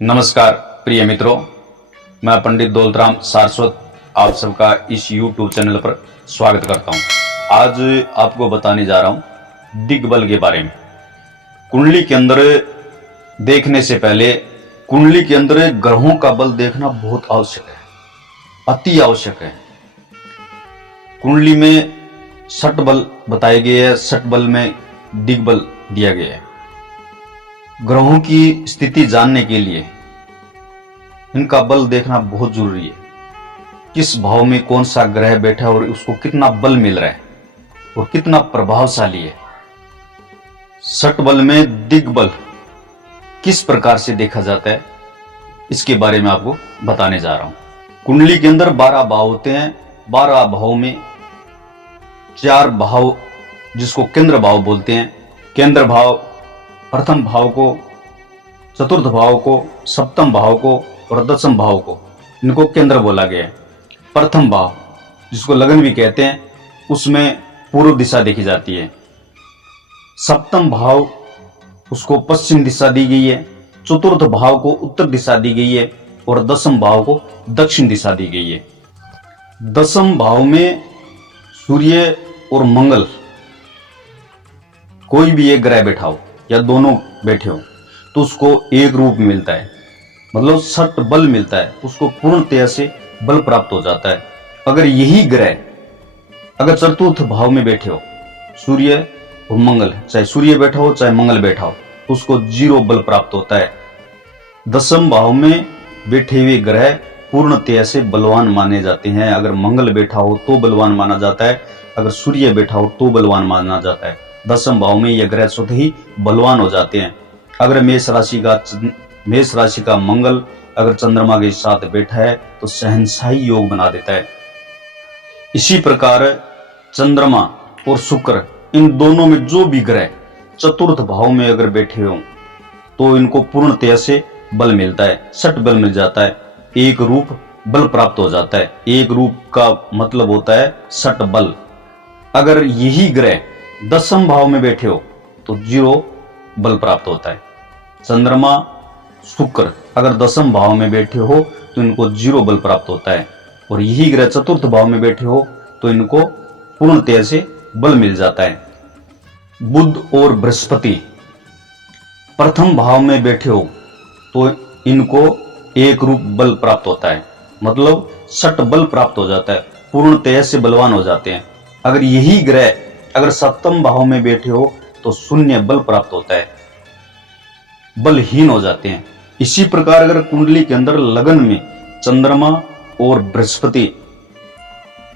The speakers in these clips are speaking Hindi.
नमस्कार प्रिय मित्रों, मैं पंडित दौलतराम सारस्वत आप सबका इस YouTube चैनल पर स्वागत करता हूं। आज आपको बताने जा रहा हूं दिग्बल के बारे में। कुंडली के अंदर देखने से पहले कुंडली के अंदर ग्रहों का बल देखना बहुत आवश्यक है, अति आवश्यक है। कुंडली में षट बल बताए गए हैं, षट बल में दिग्बल दिया गया है। ग्रहों की स्थिति जानने के लिए इनका बल देखना बहुत जरूरी है। किस भाव में कौन सा ग्रह बैठा है और उसको कितना बल मिल रहा है और कितना प्रभावशाली है। षट बल में दिग्बल किस प्रकार से देखा जाता है, इसके बारे में आपको बताने जा रहा हूं। कुंडली के अंदर 12 भाव होते हैं। 12 भाव में 4 भाव जिसको केंद्र भाव बोलते हैं। केंद्र भाव प्रथम भाव को, चतुर्थ भाव को, सप्तम भाव को और दशम भाव को, इनको केंद्र बोला गया है। प्रथम भाव जिसको लगन भी कहते हैं, उसमें पूर्व दिशा देखी जाती है। सप्तम भाव उसको पश्चिम दिशा दी गई है। चतुर्थ भाव को उत्तर दिशा दी गई है और दशम भाव को दक्षिण दिशा दी गई है। दशम भाव में सूर्य और मंगल, कोई भी एक ग्रह बैठा हो या दोनों बैठे हो तो उसको एक रूप मिलता है, मतलब षट बल मिलता है, उसको पूर्णतया से बल प्राप्त हो जाता है। अगर यही ग्रह अगर चतुर्थ भाव में बैठे हो, सूर्य और मंगल, चाहे सूर्य बैठा हो चाहे मंगल बैठा हो, उसको 0 बल प्राप्त होता है। दशम भाव में बैठे हुए ग्रह पूर्णतया से बलवान माने जाते हैं। अगर मंगल बैठा हो तो बलवान माना जाता है, अगर सूर्य बैठा हो तो बलवान माना जाता है। दशम भाव में यह ग्रह स्वतः ही बलवान हो जाते हैं। अगर मेष राशि का मंगल अगर चंद्रमा के साथ बैठा है तो सहनशाही योग बना देता है। इसी प्रकार चंद्रमा और शुक्र, इन दोनों में जो भी ग्रह चतुर्थ भाव में अगर बैठे हो तो इनको पूर्णतया से बल मिलता है, षट बल मिल जाता है, एक रूप बल प्राप्त हो जाता है। एक रूप का मतलब होता है षट बल। अगर यही ग्रह दशम भाव में बैठे हो तो 0 बल प्राप्त होता है। चंद्रमा शुक्र अगर दशम भाव में बैठे हो तो इनको 0 बल प्राप्त होता है, और यही ग्रह चतुर्थ भाव में बैठे हो तो इनको पूर्णतया से बल मिल जाता है। बुध और बृहस्पति प्रथम भाव में बैठे हो तो इनको एक रूप बल प्राप्त होता है, मतलब षट बल प्राप्त हो जाता है, पूर्णतया से बलवान हो जाते हैं। अगर यही ग्रह अगर सप्तम भाव में बैठे हो तो 0 बल प्राप्त होता है, बलहीन हो जाते हैं। इसी प्रकार अगर कुंडली के अंदर लगन में चंद्रमा और बृहस्पति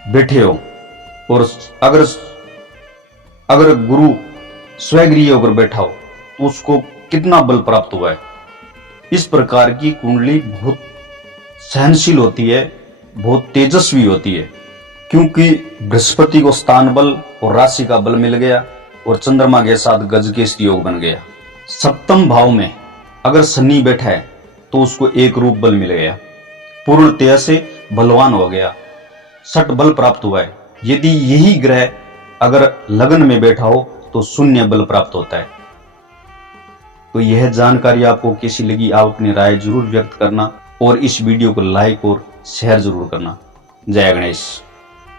बैठे हो और अगर गुरु स्वगृह होकर बैठा हो तो उसको कितना बल प्राप्त हुआ है। इस प्रकार की कुंडली बहुत सहनशील होती है, बहुत तेजस्वी होती है, क्योंकि बृहस्पति को स्थान बल और राशि का बल मिल गया और चंद्रमा के साथ गजकेश योग बन गया। सप्तम भाव में अगर शनि बैठा है तो उसको एक रूप बल मिल गया, पूर्णतया से बलवान हो गया, षट बल प्राप्त हुआ है। यदि यही ग्रह अगर लगन में बैठा हो तो 0 बल प्राप्त होता है। तो यह जानकारी आपको कैसी लगी, आप अपनी राय जरूर व्यक्त करना और इस वीडियो को लाइक और शेयर जरूर करना। जय गणेश।